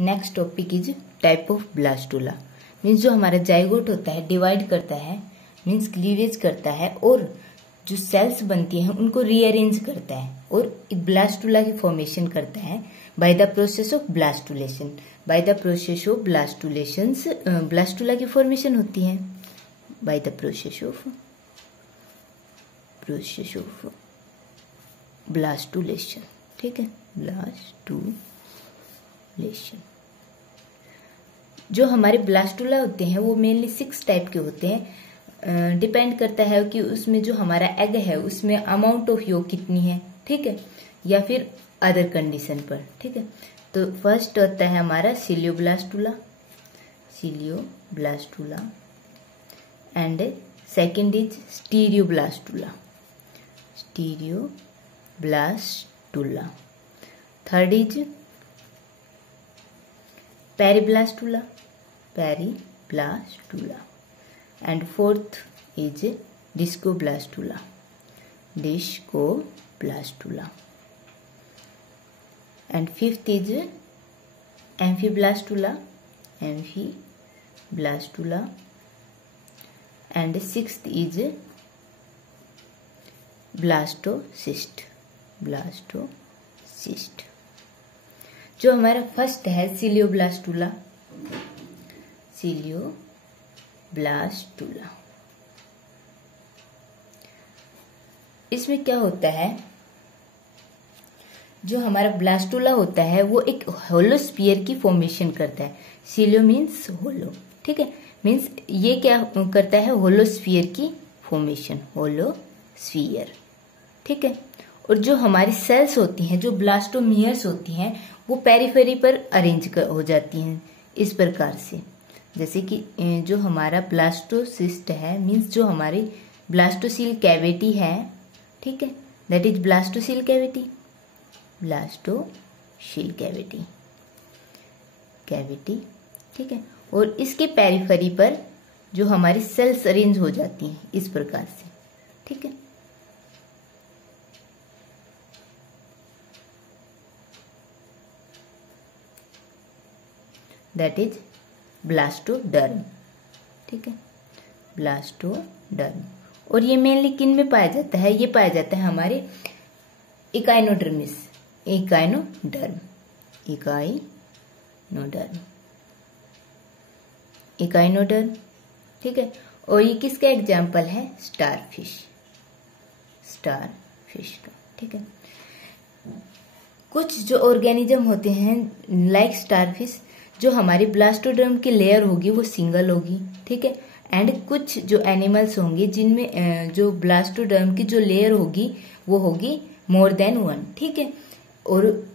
Next topic is type of blastula. Means जो हमारा zygote होता है डिवाइड करता है, मीन्स क्लीवेज करता है और जो सेल्स बनती हैं उनको रीअरेंज करता है और ब्लास्टुला की फॉर्मेशन करता है by the process of blastulation. By the process of blastulation blastula की फॉर्मेशन होती है by the process of blastulation. ठीक है, ब्लास्टुलेशन। जो हमारे ब्लास्टुला होते हैं वो मेनली 6 टाइप के होते हैं। डिपेंड करता है कि उसमें जो हमारा एग है उसमें अमाउंट ऑफ योग कितनी है, ठीक है, या फिर अदर कंडीशन पर। ठीक है, तो फर्स्ट होता है हमारा coeloblastula and second is stereoblastula. Third is periblastula and fourth is discoblastula and fifth is amphiblastula and sixth is blastocyst. जो हमारा फर्स्ट है सिलियोब्लास्टुला। इसमें क्या होता है, जो हमारा ब्लास्टुला होता है वो एक होलो स्फीयर की फॉर्मेशन करता है। सिलियो मीन्स होलो, ठीक है, मीन्स ये क्या करता है, होलो स्फीयर की फॉर्मेशन, होलो स्फीयर। ठीक है, और जो हमारी सेल्स होती हैं, जो ब्लास्टोमियर्स होती हैं, वो पेरिफेरी पर अरेंज हो जाती हैं इस प्रकार से। जैसे कि जो हमारा ब्लास्टोसिस्ट है, मीन्स जो हमारी ब्लास्टोसील कैविटी है, ठीक है, दैट इज ब्लास्टोसील कैविटी। ठीक है, और इसके पेरिफेरी पर जो हमारी सेल्स अरेंज हो जाती हैं इस प्रकार से। ठीक है, दैट इज ब्लास्टोडर्म। ठीक है, ब्लास्टोडर्म। और ये मेनली किन में पाया जाता है, ये पाया जाता है हमारे इकाइनोडर्मिस, इकाइनोडर्म। ठीक है, और ये किसका एग्जाम्पल है, स्टारफिश का। ठीक है, कुछ जो ऑर्गेनिज्म होते हैं लाइक स्टारफिश, जो हमारी ब्लास्टोडर्म की लेयर होगी वो सिंगल होगी। ठीक है, एंड कुछ जो एनिमल्स होंगे जिनमें जो ब्लास्टोडर्म की जो लेयर होगी वो होगी मोर देन 1। ठीक है, और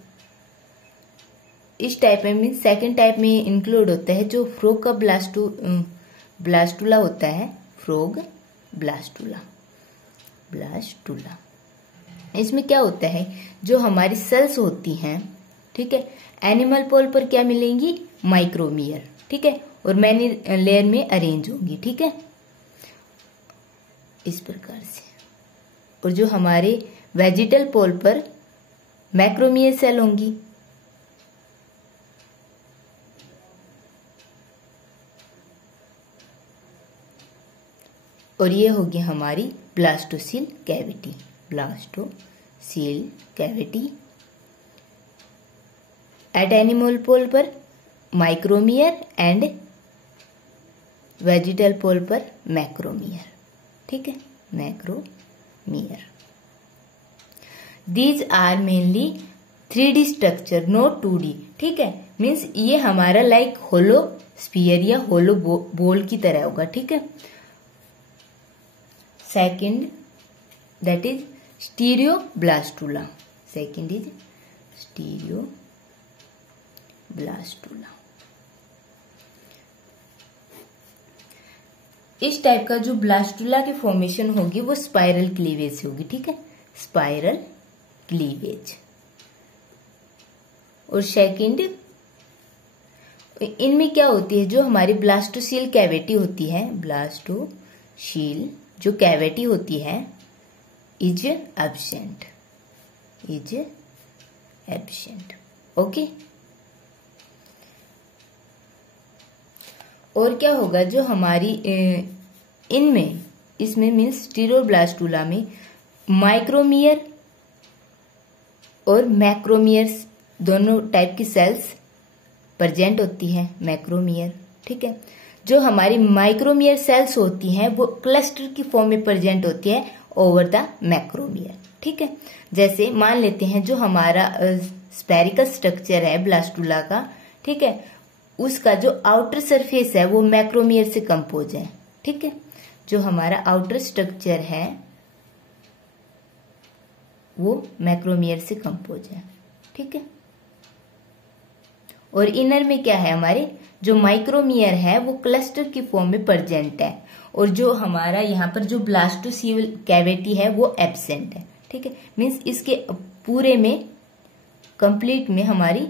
इस टाइप में मीन्स सेकेंड टाइप में इंक्लूड होता है जो फ्रॉग का ब्लास्टुला होता है, फ्रॉग ब्लास्टुला। इसमें क्या होता है, जो हमारी सेल्स होती हैं, ठीक है, एनिमल पोल पर क्या मिलेंगी, माइक्रोमियर। ठीक है, और मैनी लेयर में अरेंज होंगी। ठीक है, इस प्रकार से। और जो हमारे वेजिटल पोल पर मैक्रोमियर सेल होंगी। और ये होगी हमारी blastocoel cavity. At animal pole पर माइक्रोमियर एंड वेजिटल पोल पर मैक्रोमियर। ठीक है, macromere. These are mainly 3D structure, not 2D। ठीक है, मीन्स ये हमारा लाइक होलो स्फीयर या होलो बॉल की तरह होगा। ठीक है, सेकेंड दैट इज स्टीरियोब्लास्टुला। इस टाइप का जो ब्लास्टुला की फॉर्मेशन होगी वो स्पाइरल क्लीवेज से होगी। ठीक है, स्पाइरल क्लीवेज। और सेकंड, इनमें क्या होती है, जो हमारी ब्लास्टोसील कैविटी होती है, ब्लास्टोसील जो कैविटी होती है इज एब्सेंट। ओके, और क्या होगा, जो हमारी इनमें इसमें मीन्स स्टीरोब्लास्टुला में माइक्रोमियर और मैक्रोमियर्स दोनों टाइप की सेल्स प्रेजेंट होती हैं। मैक्रोमियर, ठीक है। जो हमारी माइक्रोमियर सेल्स होती हैं वो क्लस्टर की फॉर्म में प्रेजेंट होती है ओवर द मैक्रोमियर, ठीक है। जैसे मान लेते हैं जो हमारा स्पेरिकल स्ट्रक्चर है ब्लास्टुला का, ठीक है, उसका जो आउटर सरफेस है वो मैक्रोमियर से कंपोज है, ठीक है। जो हमारा आउटर स्ट्रक्चर है वो मैक्रोमियर से कंपोज है, ठीक है। और इनर में क्या है, हमारे जो माइक्रोमियर है वो क्लस्टर की फॉर्म में प्रेजेंट है, और जो हमारा यहाँ पर जो ब्लास्टोसील कैविटी है वो एब्सेंट है, ठीक है। मीन्स इसके पूरे में कंप्लीट में हमारी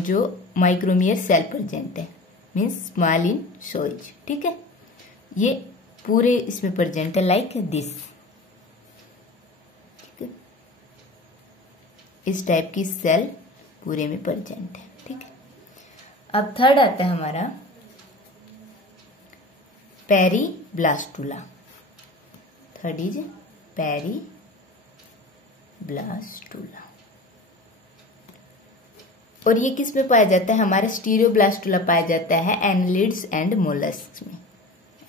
जो माइक्रोमियर सेल प्रेजेंट है, मीन्स स्मॉल इन साइज, ठीक है। ये पूरे इसमें प्रेजेंट है लाइक दिस, ठीक है। इस टाइप की सेल पूरे में प्रेजेंट है, ठीक है। अब थर्ड आता है हमारा पेरीब्लास्टुला। Third is पेरीब्लास्टुला। और ये किस में पाया जाता है, हमारा स्टीरियोब्लास्टुला पाया जाता है एनालिड्स एंड मोलस्क्स में।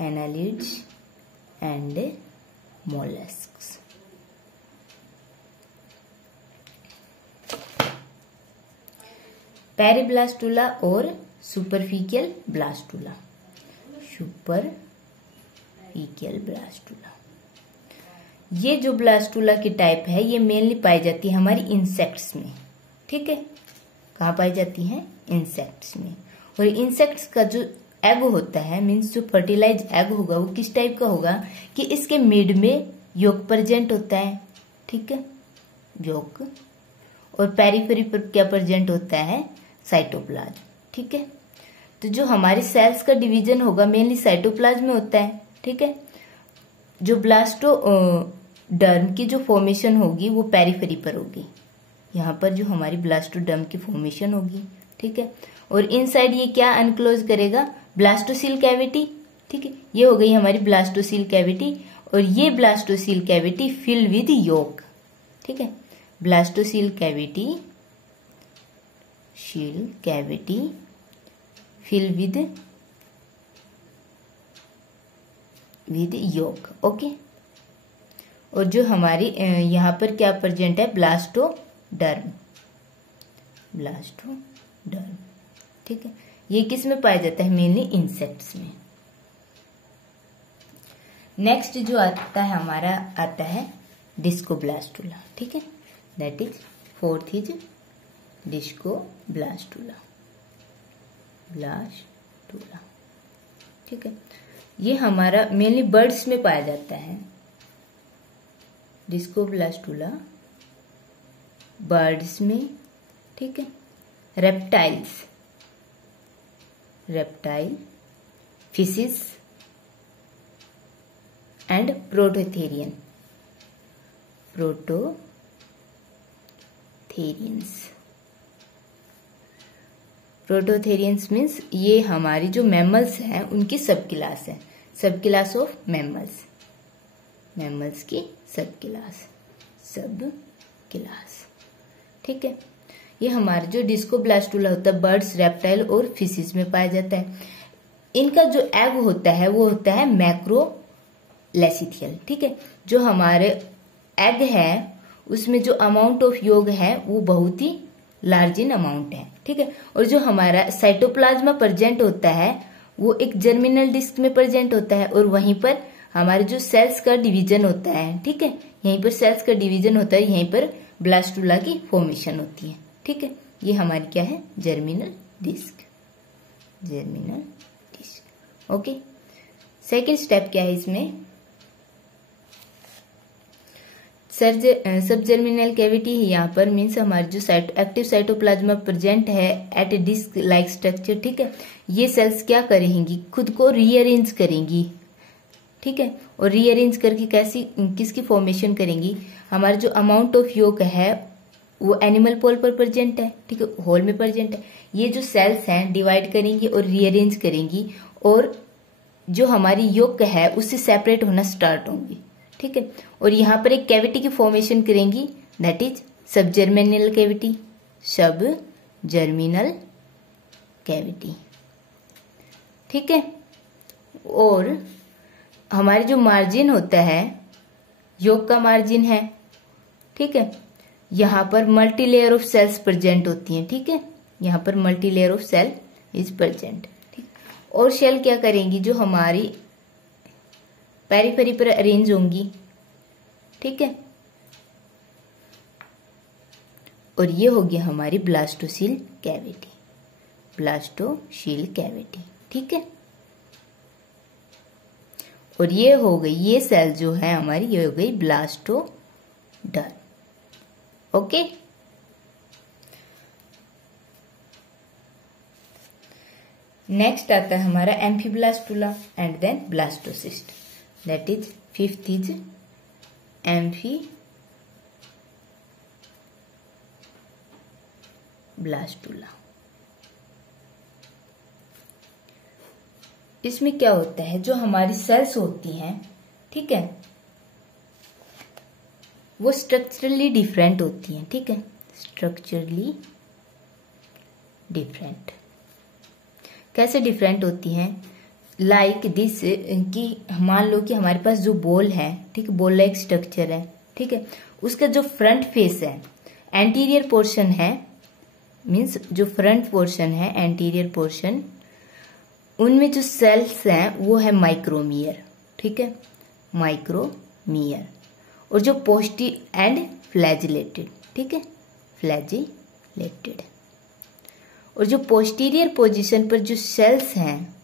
Annelids and molluscs. पेरीब्लास्टुला और सुपरफिशियल ब्लास्टुला। सुपरफिशियल ब्लास्टुला, ये जो ब्लास्टुला की टाइप है ये मेनली पाई जाती है हमारी इंसेक्ट्स में, ठीक है। कहाँ पाई जाती है, इंसेक्ट्स में। और इंसेक्ट्स का जो एग होता है, मीन्स जो फर्टिलाइज एग होगा वो किस टाइप का होगा कि इसके मिड में योक प्रेजेंट होता है, ठीक है, योक। और पेरिफेरी पर क्या प्रेजेंट होता है, साइटोप्लाज्म, ठीक है। तो जो हमारे सेल्स का डिवीजन होगा मेनली साइटोप्लाज्म में होता है, ठीक है। जो ब्लास्टोडर्म की जो फॉर्मेशन होगी वो पेरिफेरी पर होगी, यहाँ पर जो हमारी ब्लास्टोडर्म की फॉर्मेशन होगी, ठीक है। और इनसाइड ये क्या अनक्लोज करेगा, ब्लास्टोसील कैविटी, ठीक है। ये हो गई हमारी ब्लास्टोसील कैविटी, और ये blastocoel cavity fill with yolk, ठीक है। ब्लास्टोसील कैविटी, शील cavity fill with yolk, okay. और जो हमारी यहाँ पर क्या प्रेजेंट है, ब्लास्टोडर्म, ब्लास्टोडर्म, ठीक है। ये किस में पाया जाता है, मेनली इंसेक्ट्स में। नेक्स्ट जो आता है हमारा आता है डिस्कोब्लास्टुला, ठीक है। That is fourth is discoblastula, blastula, ठीक है। ये हमारा मेनली बर्ड्स में पाया जाता है। डिस्कोब्लास्टुला बर्ड्स में, ठीक है। Reptile, fishes and prototherians. Prototherians means ये हमारी जो मैमल्स हैं उनकी सब क्लास है, सब क्लास ऑफ मैमल्स, मैमल्स की सब क्लास, ठीक है। ये हमारा जो डिस्कोब्लास्टुला होता है बर्ड्स, रेप्टाइल और फिशेस में पाया जाता है। इनका जो एग होता है वो होता है मैक्रोलेसिथियल, ठीक है। जो हमारे एग है उसमें जो अमाउंट ऑफ योग है वो बहुत ही लार्ज इन अमाउंट है, ठीक है। और जो हमारा साइटोप्लाज्मा प्रेजेंट होता है वो एक जर्मिनल डिस्क में प्रेजेंट होता है, और वहीं पर हमारे जो सेल्स का डिवीजन होता है, ठीक है, यहीं पर सेल्स का डिवीजन होता है, यहीं पर ब्लास्टुला की फॉर्मेशन होती है, ठीक है। ये हमारी क्या है, germinal disc, okay. Second step क्या है इसमें, सब जर्मिनल कैविटी है यहाँ पर, मीन्स हमारी जो एक्टिव साइटोप्लाज्मा प्रेजेंट है एट ए डिस्क लाइक स्ट्रक्चर, ठीक है। ये सेल्स क्या करेंगी, खुद को रीअरेंज करेंगी, ठीक है। और रीअरेंज करके किसकी फॉर्मेशन करेंगी, हमारा जो अमाउंट ऑफ योग है वो एनिमल पोल पर प्रेजेंट है, ठीक है, होल में प्रेजेंट है। ये जो सेल्स हैं डिवाइड करेंगी और रीअरेंज करेंगी और जो हमारी yolk है उससे सेपरेट होना स्टार्ट होंगी, ठीक है। और यहाँ पर एक कैविटी की फॉर्मेशन करेंगी, दैट इज सब जर्मिनल कैविटी, सब जर्मिनल कैविटी, ठीक है। और हमारे जो मार्जिन होता है, yolk का मार्जिन है, ठीक है, यहाँ पर multi layer of cells present होती हैं, ठीक है, यहाँ पर multi layer of cell is present, ठीक। और सेल क्या करेंगी, जो हमारी पेरिफेरी पर अरेंज होंगी, ठीक है। और ये होगी हमारी ब्लास्टोसील कैविटी, ब्लास्टोसील कैविटी, ठीक है। और ये हो गई, ये सेल जो है हमारी, ये हो गई ब्लास्टोडर्म, ओके। नेक्स्ट आता है हमारा amphiblastula and then blastocyst, that is fifth is amphiblastula. इसमें क्या होता है, जो हमारी सेल्स होती हैं, ठीक है, वो स्ट्रक्चरली डिफरेंट होती हैं, ठीक है, स्ट्रक्चरली डिफरेंट। कैसे डिफरेंट होती हैं, लाइक दिस, कि मान लो कि हमारे पास जो बॉल है, ठीक है, बॉल लाइक स्ट्रक्चर है, ठीक है, उसका जो फ्रंट फेस है, एंटीरियर पोर्शन है, मीन्स जो फ्रंट पोर्शन है, एंटीरियर पोर्शन, उनमें जो सेल्स हैं वो है माइक्रोमियर, ठीक है, माइक्रोमियर। और जो पोस्टी एंड फ्लैजिलेटेड, ठीक है, फ्लैजिलेटेड। और जो पोस्टीरियर पोजीशन पर जो सेल्स हैं,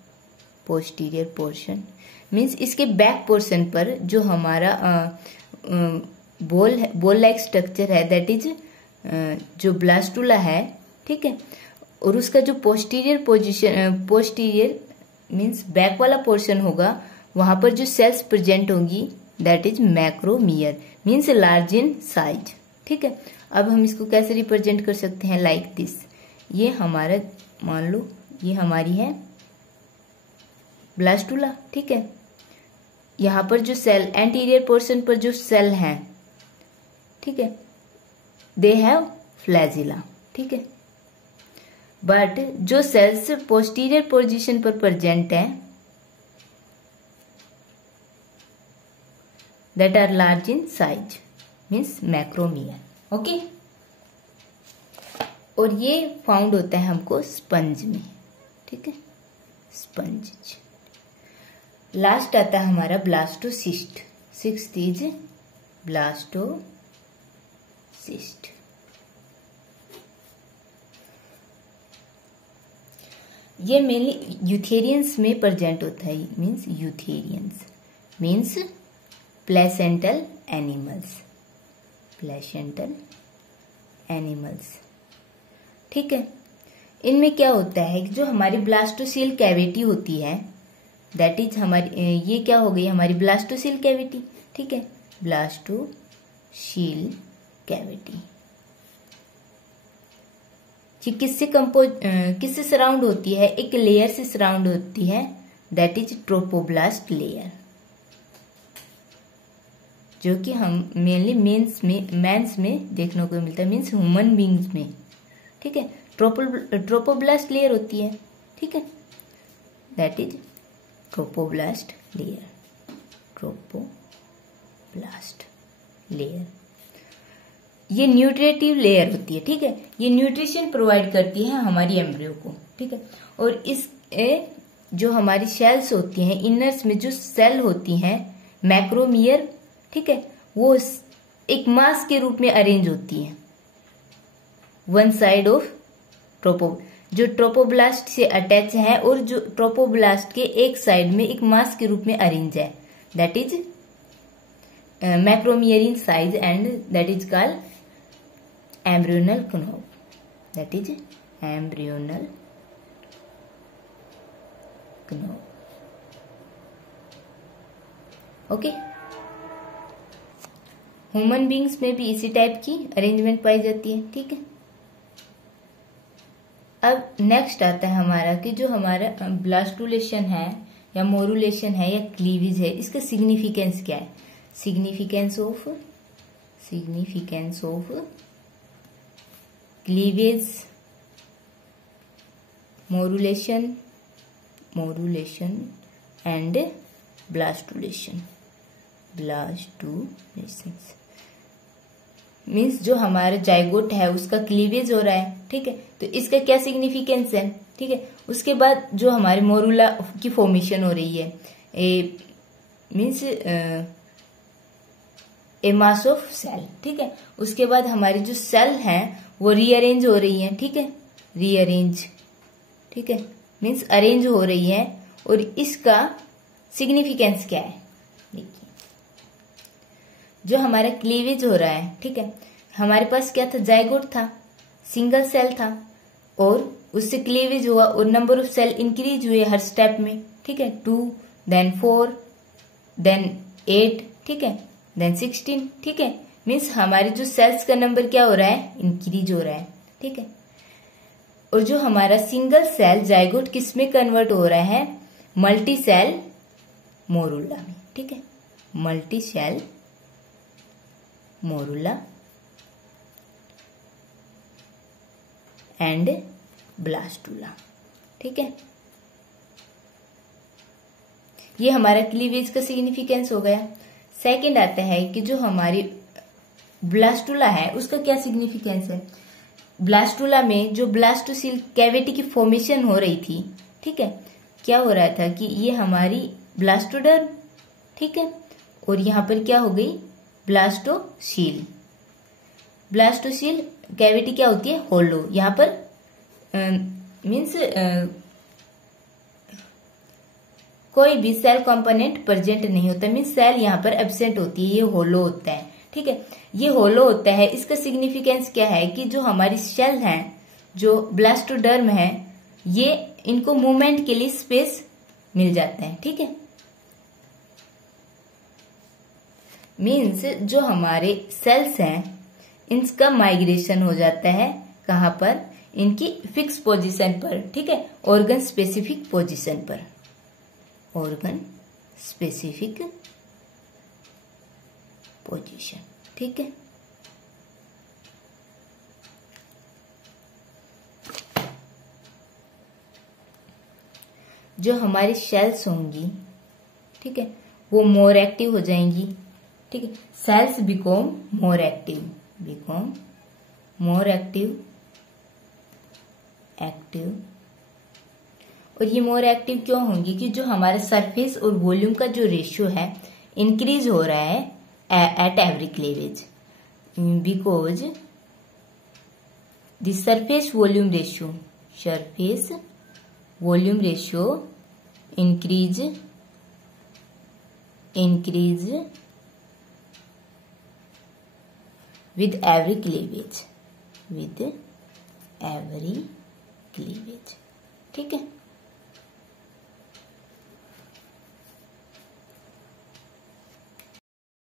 पोस्टीरियर पोर्शन मीन्स इसके बैक पोर्शन पर जो हमारा बॉल लाइक स्ट्रक्चर है, दैट इज जो ब्लास्टुला है, ठीक है। और उसका जो posterior position, posterior means back वाला पोर्शन होगा, वहां पर जो सेल्स प्रेजेंट होंगी, that is macromere, means large in size, ठीक है। अब हम इसको कैसे रिप्रेजेंट कर सकते हैं, लाइक दिस, ये हमारा, मान लो ये हमारी है ब्लास्टुला, ठीक है। यहाँ पर जो सेल, एंटीरियर पोर्शन पर जो सेल हैं, ठीक है, दे हैव फ्लैजिला, ठीक है। बट जो सेल्स पोस्टीरियर पोजीशन पर प्रेजेंट है, that are large in size means macromere, okay. और ये फाउंड होता है हमको स्पंज में, ठीक है, स्पंज। लास्ट आता है हमारा ब्लास्टोसिस्ट, सिक्स्थ इज ब्लास्टोसिस्ट। ये मेनली यूथेरियंस में प्रेजेंट होता है, means यूथेरियंस means placental animals, placental animals, ठीक है। इनमें क्या होता है कि जो हमारी ब्लास्टोसील कैविटी होती है, दैट इज हमारी, ये क्या हो गई हमारी ब्लास्टोसील कैविटी, ठीक है, ब्लास्टोसील कैविटी। ये किससे सराउंड होती है, एक लेयर से सराउंड होती है, दैट इज ट्रोपोब्लास्ट लेयर, जो कि हम मेनली मेंस में देखने को मिलता है, मीन्स ह्यूमन बींग्स में, ठीक है। ट्रोपोब्लास्ट लेयर होती है, ठीक है, that is trophoblast layer, trophoblast layer. ये न्यूट्रिटिव लेयर होती है, ठीक है, ये न्यूट्रिशन प्रोवाइड करती है हमारी एम्ब्रियो को, ठीक है। और इस जो हमारी सेल्स होती हैं, इनर्स में जो सेल होती हैं मैक्रोमियर, ठीक है, वो एक मास के रूप में अरेंज होती है, वन साइड ऑफ जो ट्रोपोब्लास्ट से अटैच है, और जो ट्रोपोब्लास्ट के एक साइड में एक मास के रूप में अरेंज है, that is macromere in size and that is called embryonal knob, that is embryonal knob, okay. Human beings में भी इसी टाइप की अरेंजमेंट पाई जाती है, ठीक है। अब नेक्स्ट आता है हमारा कि जो हमारा ब्लास्टुलेशन है या मोरुलेशन है या क्लीवेज है, इसका सिग्निफिकेंस क्या है? Significance of cleavage, morulation and blastulation means जो हमारा जाइगोट है उसका क्लीवेज हो रहा है, ठीक है, तो इसका क्या सिग्निफिकेंस है, ठीक है। उसके बाद जो हमारी मोरुला की फॉर्मेशन हो रही है, means a mass of cell, ठीक है। उसके बाद हमारी जो सेल हैं वो रीअरेंज हो रही हैं, ठीक है, रीअरेंज, ठीक है, मीन्स अरेंज हो रही है। और इसका सिग्निफिकेंस क्या है? देखिए, जो हमारा क्लीवेज हो रहा है, ठीक है, हमारे पास क्या था? जाइगोट था, सिंगल सेल था, और उससे क्लीवेज हुआ और नंबर ऑफ सेल इंक्रीज हुए हर स्टेप में, ठीक है, 2 देन 4 देन 8, ठीक है, देन 16, ठीक है, मीन्स हमारे जो सेल्स का नंबर क्या हो रहा है? इंक्रीज हो रहा है, ठीक है। और जो हमारा सिंगल सेल जाइगोट किस में कन्वर्ट हो रहा है? मल्टी सेल मोरुला में, ठीक है, multi cell morula and blastula, ठीक है। ये हमारा क्लीवेज का सिग्निफिकेंस हो गया। सेकंड आता है कि जो हमारी ब्लास्टुला है उसका क्या सिग्निफिकेंस है? ब्लास्टुला में जो ब्लास्टोसील कैविटी की फॉर्मेशन हो रही थी, ठीक है, क्या हो रहा था कि ये हमारी ब्लास्टोडर्म, ठीक है, और यहां पर क्या हो गई? ब्लास्टोसील। ब्लास्टोसील कैविटी क्या होती है? होलो। यहां पर मीन्स कोई भी सेल कंपोनेंट प्रेजेंट नहीं होता, मीन्स सेल यहां पर एब्सेंट होती है, ये होलो होता है, ठीक है, ये होलो होता है। इसका सिग्निफिकेंस क्या है कि जो हमारी सेल हैं, जो ब्लास्टोडर्म है, ये इनको मूवमेंट के लिए स्पेस मिल जाता है, ठीक है, मीन्स जो हमारे सेल्स हैं इनका माइग्रेशन हो जाता है कहां पर? इनकी फिक्स पोजीशन पर, ठीक है, ऑर्गन स्पेसिफिक पोजीशन पर, ऑर्गन स्पेसिफिक पोजीशन, ठीक है। जो हमारी सेल्स होंगी, ठीक है, वो मोर एक्टिव हो जाएंगी, ठीक है, सेल्स बिकम मोर एक्टिव, और ये मोर एक्टिव क्यों होंगी? कि जो हमारा सरफेस और वॉल्यूम का जो रेशियो है इंक्रीज हो रहा है at every cleavage, because the surface volume ratio increase with every cleavage, ठीक है।